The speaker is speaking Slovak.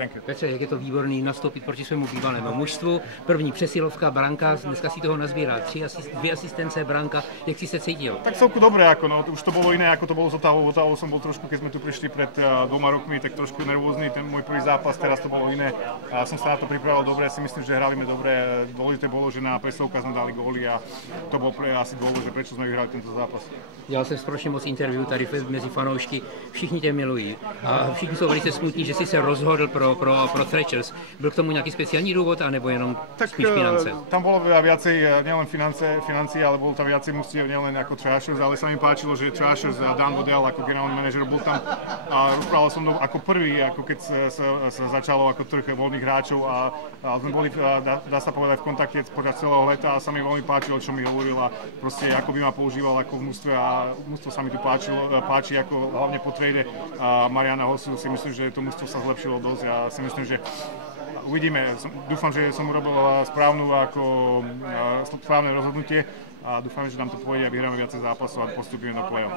Thank you. Petře, jak je to výborný nastoupit proti svému bývalému mužstvu. První přesilovka, branka, dneska si toho nazbíral. 2 asistence, branka. Jak si se cítil? Tak celku dobre, už to bolo iné, ako to bolo s Ottawou. Ottawou som bol trošku, keď sme tu prišli pred 2 rokmi, tak trošku nervózny, ten môj prvý zápas, teraz to bolo iné. A som sa na to pripravil dobre, si myslím, že hrali dobre. Dôležité bolo, že na preslovkách sme dali góly a to bol asi dôvod, že prečo sme vyhrali tento zápas. Dělal jsem strašně moc interview tady mezi fanoušky, všichni tě milují a všichni jsou velice smutní, že jsi se rozhodl pro Thrashers. Byl k tomu nějaký speciální důvod, anebo jenom spíš finance? Tam bolo viacej, nielen financie, ale bolo tam viacej mustiev, nielen ako Thrashers, ale sa mi páčilo, že Thrashers a Dan Waddell ako generálny manažer bol tam a rozprával som mnou ako prvý, ako keď sa začalo ako trh voľných hráčov a sme boli, dá sa povedať, v kontakte počas celého leta a sa mi veľmi páčilo, čo mi hovoril a proste ako by ma používal ako v mužstve a mužstvo sa mi tu páči ako hlavne po trade Mariana Hossu, si myslím, že to mužstvo sa zlepšilo dosť a si myslím, že uvidíme. Dúfam, že som urobil správne rozhodnutie a dúfam, že nám to pôjde a vyhráme viacej zápasov a postupíme na play-off.